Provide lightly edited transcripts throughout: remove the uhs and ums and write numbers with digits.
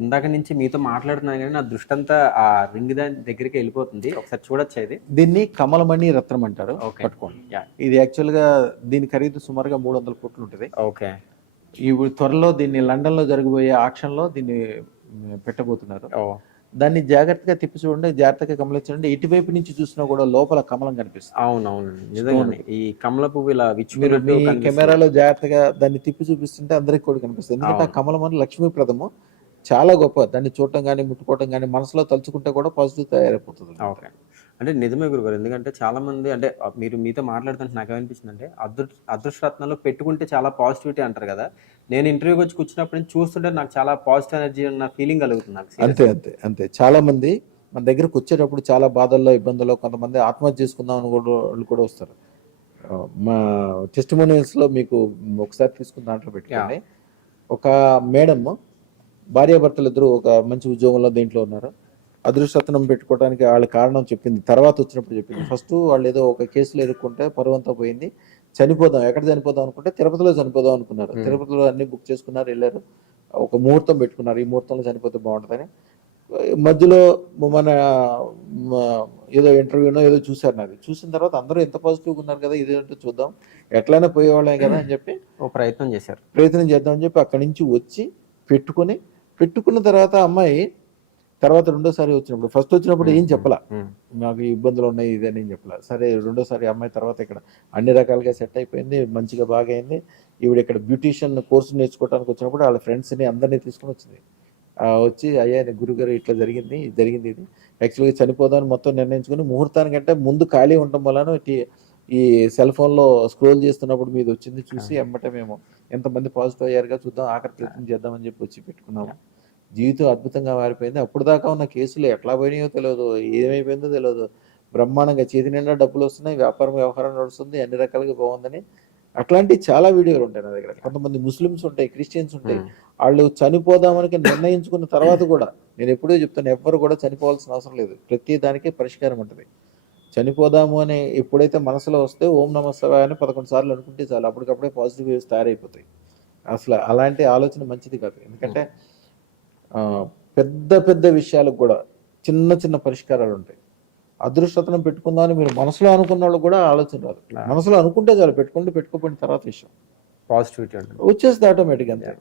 ఇందాక నుంచి మీతో మాట్లాడుతున్నాను కానీ నా దృష్టి అంతా ఆ రింగ్ దాని దగ్గరికి వెళ్ళిపోతుంది. ఒకసారి చూడొచ్చా ఇది? దీన్ని కమలమణి రత్నం అంటారు. ఓకే. పట్టుకోండి. యా. ఇది యాక్చువల్గా దీని ఖరీదు సుమారుగా 300 కోట్లు ఉంటుంది. ఓకే. ఇప్పుడు త్వరలో దీన్ని లండన్లో జరగబోయే ఆక్షన్లో దీన్ని పెట్టబోతున్నారు. ఓ. దాన్ని జాగ్రత్తగా తిప్పి చూడండి, జాగ్రత్తగా గమనించండి. ఇటువైపు నుంచి చూసినా కూడా లోపల కమలం కనిపిస్తుంది. అవునవును, నిజంగానే ఈ కమల పువ్వు ఇలా మీరు విచ్చుకున్నట్టు మీ కనిపిస్తుంది. కెమెరాలో జాగ్రత్తగా దాన్ని తిప్పి చూపిస్తుంటే అందరికి కూడా కనిపిస్తుంది. ఎందుకంటే ఆ అవును. కమలం అని లక్ష్మీప్రదము, చాలా గొప్ప. దాన్ని చూడటం కానీ ముట్టుకోవటం కానీ మనసులో తలుచుకుంటే కూడా పాజిటివ్ తయారైపోతుంది. ఓకే. అంటే నిజమే గురుగారు. ఎందుకంటే చాలా మంది అంటే మీరు మీతో మాట్లాడుతుంటే నాకు ఏమనిపించింది అంటే అదృష్టరత్నాలు పెట్టుకుంటే చాలా పాజిటివిటీ అంటారు కదా. నేను ఇంటర్వ్యూకి వచ్చి కూర్చున్నప్పుడు నుంచి చూస్తుంటే నాకు చాలా పాజిటివ్ ఎనర్జీ ఉన్న ఫీలింగ్ కలుగుతుంది నాకు. అంతే అంతే అంతే. చాలా మంది మన దగ్గరకు వచ్చేటప్పుడు చాలా బాధల్లో ఇబ్బందుల్లో కొంతమంది ఆత్మహత్య చేసుకుందాం అని కూడా వాళ్ళు కూడా వస్తారు. మా టెస్టిమోనియల్స్లో మీకు ఒకసారి తీసుకున్న దాంట్లో పెట్టుకోండి. ఒక మేడం భార్యాభర్తలు ఇద్దరు ఒక మంచి ఉద్యోగంలో దీంట్లో ఉన్నారు. అదృష్టరత్నం పెట్టుకోవడానికి వాళ్ళ కారణం చెప్పింది, తర్వాత వచ్చినప్పుడు చెప్పింది. ఫస్ట్ వాళ్ళు ఏదో ఒక కేసులో ఎదుర్కొంటే పరువంతా పోయింది, చనిపోదాం, ఎక్కడ చనిపోదాం అనుకుంటే తిరుపతిలో చనిపోదాం అనుకున్నారు. తిరుపతిలో అన్ని బుక్ చేసుకున్నారు, వెళ్ళారు, ఒక ముహూర్తం పెట్టుకున్నారు, ఈ ముహూర్తంలో చనిపోతే బాగుంటుందని. మధ్యలో మన ఏదో ఇంటర్వ్యూనో ఏదో చూశారు. నాది చూసిన తర్వాత అందరూ ఎంత పాజిటివ్గా ఉన్నారు కదా, ఇదేంటో చూద్దాం, ఎట్లయినా పోయేవాళ్ళే కదా అని చెప్పి ఓ ప్రయత్నం చేశారు. ప్రయత్నం చేద్దామని చెప్పి అక్కడి నుంచి వచ్చి పెట్టుకున్న తర్వాత అమ్మాయి తర్వాత రెండోసారి వచ్చినప్పుడు, ఫస్ట్ వచ్చినప్పుడు ఏం చెప్పలా, నాకు ఈ ఇబ్బందులు ఉన్నాయి ఇదని ఏం చెప్పలా. సరే రెండోసారి అమ్మాయి తర్వాత ఇక్కడ అన్ని రకాలుగా సెట్ అయిపోయింది, మంచిగా బాగా అయింది. ఈవిడ ఇక్కడ బ్యూటీషియన్ కోర్సు నేర్చుకోవడానికి వచ్చినప్పుడు వాళ్ళ ఫ్రెండ్స్ని అందరినీ తీసుకుని వచ్చింది. వచ్చి అయ్యా గురుగారు ఇట్లా జరిగింది ఇది యాక్చువల్గా చనిపోదామని మొత్తం నిర్ణయించుకుని ముహూర్తానికంటే ముందు ఖాళీ ఉండటం వలన ఈ సెల్ ఫోన్లో స్క్రోల్ చేస్తున్నప్పుడు మీద వచ్చింది. చూసి ఎమ్మటే మేము ఎంతమంది పాజిటివ్ అయ్యారుగా చూద్దాం, ఆఖరి ప్రయత్నం చేద్దామని చెప్పి వచ్చి పెట్టుకున్నాము. జీవితం అద్భుతంగా మారిపోయింది. అప్పుడు దాకా ఉన్న కేసులు ఎట్లా పోయినాయో తెలియదు, ఏమైపోయిందో తెలియదు. బ్రహ్మాండంగా చేతి నిండా డబ్బులు వస్తున్నాయి, వ్యవహారం నడుస్తుంది, అన్ని రకాలుగా బాగుందని. అట్లాంటి చాలా వీడియోలు ఉంటాయి నా దగ్గర. కొంతమంది ముస్లిమ్స్ ఉంటాయి, క్రిస్టియన్స్ ఉంటాయి, వాళ్ళు చనిపోదామని నిర్ణయించుకున్న తర్వాత కూడా, నేను ఎప్పుడూ చెప్తాను, ఎవ్వరు కూడా చనిపోవాల్సిన అవసరం లేదు, ప్రతి దానికి పరిష్కారం ఉంటుంది. చనిపోదాము అని ఎప్పుడైతే మనసులో వస్తే ఓం నమః శివాయ అని 11 సార్లు అనుకుంటే చాలు, అప్పటికప్పుడే పాజిటివ్ వేవ్స్ తయారైపోతాయి. అసలు అలాంటి ఆలోచన మంచిది కాదు. ఎందుకంటే పెద్ద పెద్ద విషయాలకు కూడా చిన్న చిన్న పరిష్కారాలు ఉంటాయి. అదృష్టతనం పెట్టుకుందామని మీరు మనసులో అనుకున్న వాళ్ళు కూడా ఆలోచన రాదు. మనసులో అనుకుంటే చాలు, పెట్టుకోపోయిన తర్వాత విషయం పాజిటివిటీ వచ్చేస్తుంది ఆటోమేటిక్ అంతే.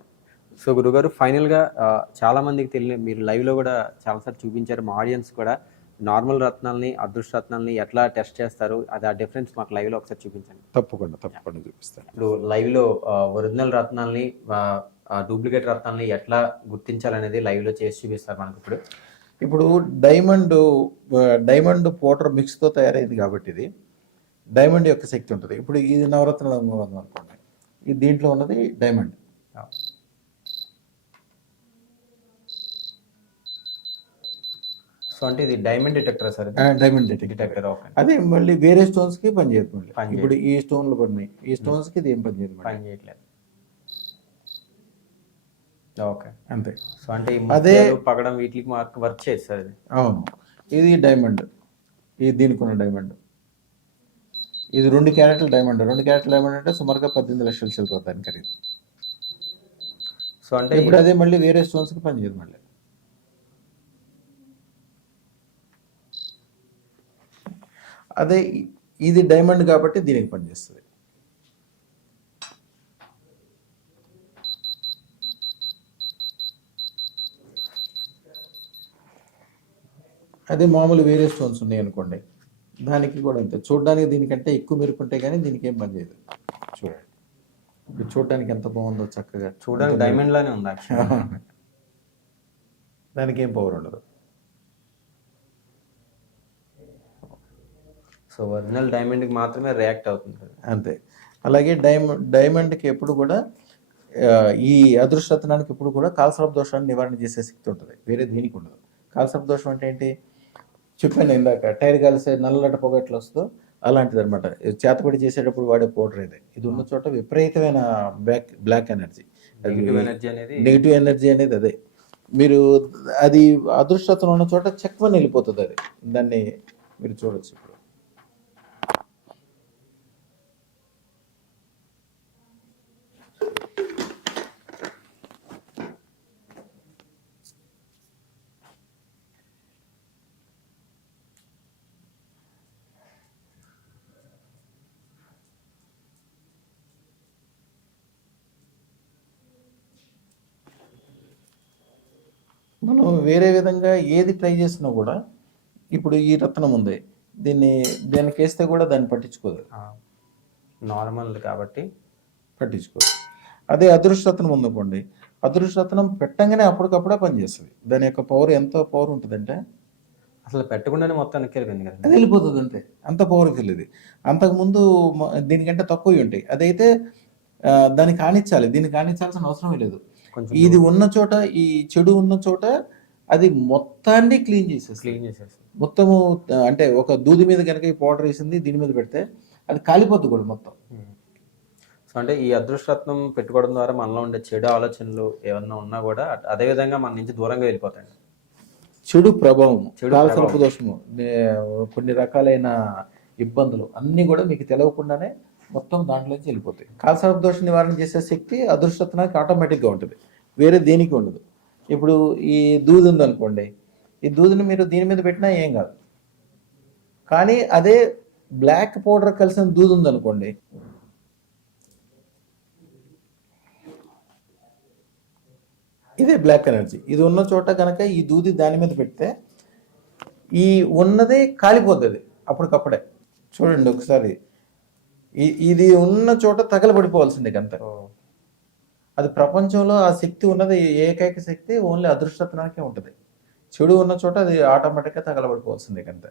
సో గురుగారు, ఫైనల్గా చాలా మందికి తెలియని, మీరు లైవ్లో కూడా చాలాసార్లు చూపించారు, మా ఆడియన్స్ కూడా నార్మల్ రత్నాలని అదృష్ట రత్నాలని ఎట్లా టెస్ట్ చేస్తారు, అది ఆ డిఫరెన్స్ మాకు లైవ్లో ఒకసారి చూపించండి. తప్పకుండా చూపిస్తాను. ఇప్పుడు లైవ్లో ఒరిజినల్ రత్నాలని డూప్లికేట్ రత్నాలని ఎట్లా గుర్తించాలనేది లైవ్లో చేసి చూపిస్తారు మనకు. ఇప్పుడు డైమండ్ పౌడర్ మిక్స్తో తయారైంది కాబట్టి ఇది డైమండ్ యొక్క శక్తి ఉంటుంది. ఇప్పుడు ఇది నవరత్నాలు అనుకోండి, ఇది దీంట్లో ఉన్నది డైమండ్. సో అంటే ఇది diamond detector sir? Diamond detector. అదే మళ్ళీ వేరే స్టోన్స్కి పనిచేయదు. మళ్ళీ ఇప్పుడు ఈ స్టోన్లు పడినాయి, ఈ స్టోన్స్కి ఇది ఏం పనిచేయట్లేదు. ఓకే, అంతే. సో అంటే అదే పగడం వీటికి వర్క్ చేస్తుంది. అవును, ఇది డైమండ్, ఇది దీనికి ఉన్న డైమండ్, ఇది 2 క్యారెట్ల డైమండ్. 2 క్యారెట్ల డైమండ్ అంటే సుమారుగా 18 లక్షల చిల్లర దాని ఖరీదు. సో అంటే ఇప్పుడు అదే మళ్ళీ వేరే స్టోన్స్కి పనిచేయదు. మళ్ళీ అదే ఇది డైమండ్ కాబట్టి దీనికి పనిచేస్తుంది. అదే మామూలు వేరే స్టోన్స్ ఉన్నాయి అనుకోండి, దానికి కూడా అంతే. చూడడానికి దీనికంటే ఎక్కువ మెరుపుంటాయి కానీ దీనికి ఏం పనిచేయదు. చూడండి, ఇప్పుడు చూడడానికి ఎంత బాగుందో, చక్కగా చూడడానికి డైమండ్ లానే ఉంది. దానికి ఏం పవర్ ఉండదు. సో ఒరిజినల్ డైమండ్కి మాత్రమే రియాక్ట్ అవుతుంది అంతే. అలాగే డైమండ్కి ఎప్పుడు కూడా ఈ అదృష్టరత్నానికి ఎప్పుడు కూడా కాలసర్ప దోషాన్ని నివారణ చేసే శక్తి ఉంటుంది, వేరే దీనికి ఉండదు. కాలసర్ప దోషం అంటే ఏంటి చెప్పాను ఇందాక, టైర్ కాలిసే నల్లట పొగ ఎట్లా వస్తుందో అలాంటిది అనమాట. చేతపడి చేసేటప్పుడు వాడే పౌడర్ ఇది ఉన్న చోట విపరీతమైన బ్లాక్ ఎనర్జీ, నెగిటివ్ ఎనర్జీ అనేది అదే. మీరు అది అదృష్టరత్నం ఉన్న చోట చెక్వని వెళ్ళిపోతుంది. అది దాన్ని మీరు చూడొచ్చు. ఇప్పుడు మనం వేరే విధంగా ఏది ట్రై చేసినా కూడా ఇప్పుడు ఈ రత్నం ఉంది, దీనికి వేస్తే కూడా దాన్ని పట్టించుకోదు. నార్మల్ కాబట్టి పట్టించుకోదు. అదే అదృష్టరత్నం ఉందనుకోండి, అదృష్టరత్నం పెట్టంగానే అప్పటికప్పుడే పనిచేస్తుంది. దాని యొక్క పవర్ ఎంత పవర్ ఉంటుందంటే అసలు పెట్టకుండానే మొత్తం వెళ్ళిపోయింది కదా. అది వెళ్ళిపోతుంది అంతే, అంత పవర్ఫుల్ ఇది. అంతకుముందు దీనికంటే తక్కువ ఉంటాయి. అదైతే దానికి కానిచ్చాలి, దీనికి కానిచ్చాల్సిన అవసరమే లేదు. కొంచెం ఇది ఉన్న చోట, ఈ చెడు ఉన్న చోట అది మొత్తాన్ని క్లీన్ చేసేసి మొత్తము. అంటే ఒక దూది మీద కనుక ఈ పౌడర్ వేసింది దీని మీద పెడితే అది కాలిపోద్ది కూడా మొత్తం. సో అంటే ఈ అదృష్టరత్నం పెట్టుకోవడం ద్వారా మనలో ఉండే చెడు ఆలోచనలు ఏమన్నా ఉన్నా కూడా అదే విధంగా మన నుంచి దూరంగా వెళ్ళిపోతాయి. చెడు ప్రభావం, కాలసర్ప దోషము, కొన్ని రకాలైన ఇబ్బందులు అన్నీ కూడా మీకు తెలియకుండానే మొత్తం దాంట్లోంచి వెళ్ళిపోతాయి. కాలసర్ప దోష నివారణ చేసే శక్తి అదృష్టరత్నానికి ఆటోమేటిక్గా ఉంటుంది, వేరే దేనికి ఉండదు. ఇప్పుడు ఈ దూది ఉందనుకోండి, ఈ దూదిని మీరు దీని మీద పెట్టినా ఏం కాదు. కానీ అదే బ్లాక్ పౌడర్ కలిసిన దూది ఉందనుకోండి, ఇదే బ్లాక్ ఎనర్జీ. ఇది ఉన్న చోట కనుక ఈ దూది దాని మీద పెడితే ఈ ఉన్నదే కాలిపోతుంది అప్పటికప్పుడే. చూడండి ఒకసారి, ఇది ఉన్న చోట తగలబడిపోవాల్సిందే అంతే. అది ప్రపంచంలో ఆ శక్తి ఉన్నది, ఏకైక శక్తి ఓన్లీ అదృష్టరత్నానికే ఉంటుంది. చెడు ఉన్న చోట అది ఆటోమేటిక్గా తగలబడిపోవాల్సిందే అంతే.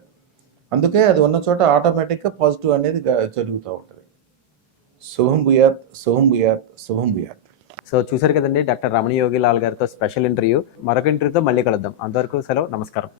అందుకే అది ఉన్న చోట ఆటోమేటిక్గా పాజిటివ్ అనేది జరుగుతూ ఉంటుంది. శుభం భూయాత్, శుభం భూయాత్, శుభం భూయాత్. సో చూసారు కదండి డాక్టర్ రమణ యోగి లాల్ గారితో స్పెషల్ ఇంటర్వ్యూ. మరొక ఇంటర్వ్యూతో మళ్ళీ కలుద్దాం. అంతవరకు సెలవు, నమస్కారం.